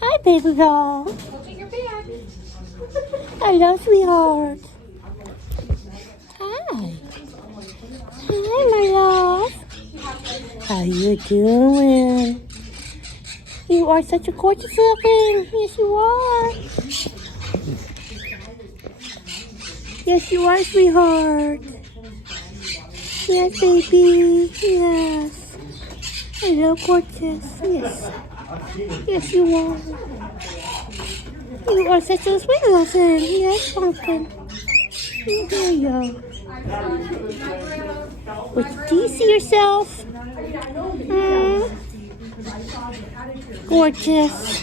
Hi, baby doll. Hello, sweetheart. Hi. Hi, my love. How you doing? You are such a gorgeous looking. Yes, you are. Yes, you are, sweetheart. Yes, baby. Yes. Hello, gorgeous. Yes. Yes, you are. You are such a sweet little thing. Yes, pumpkin. There you go. Do you see yourself? Gorgeous.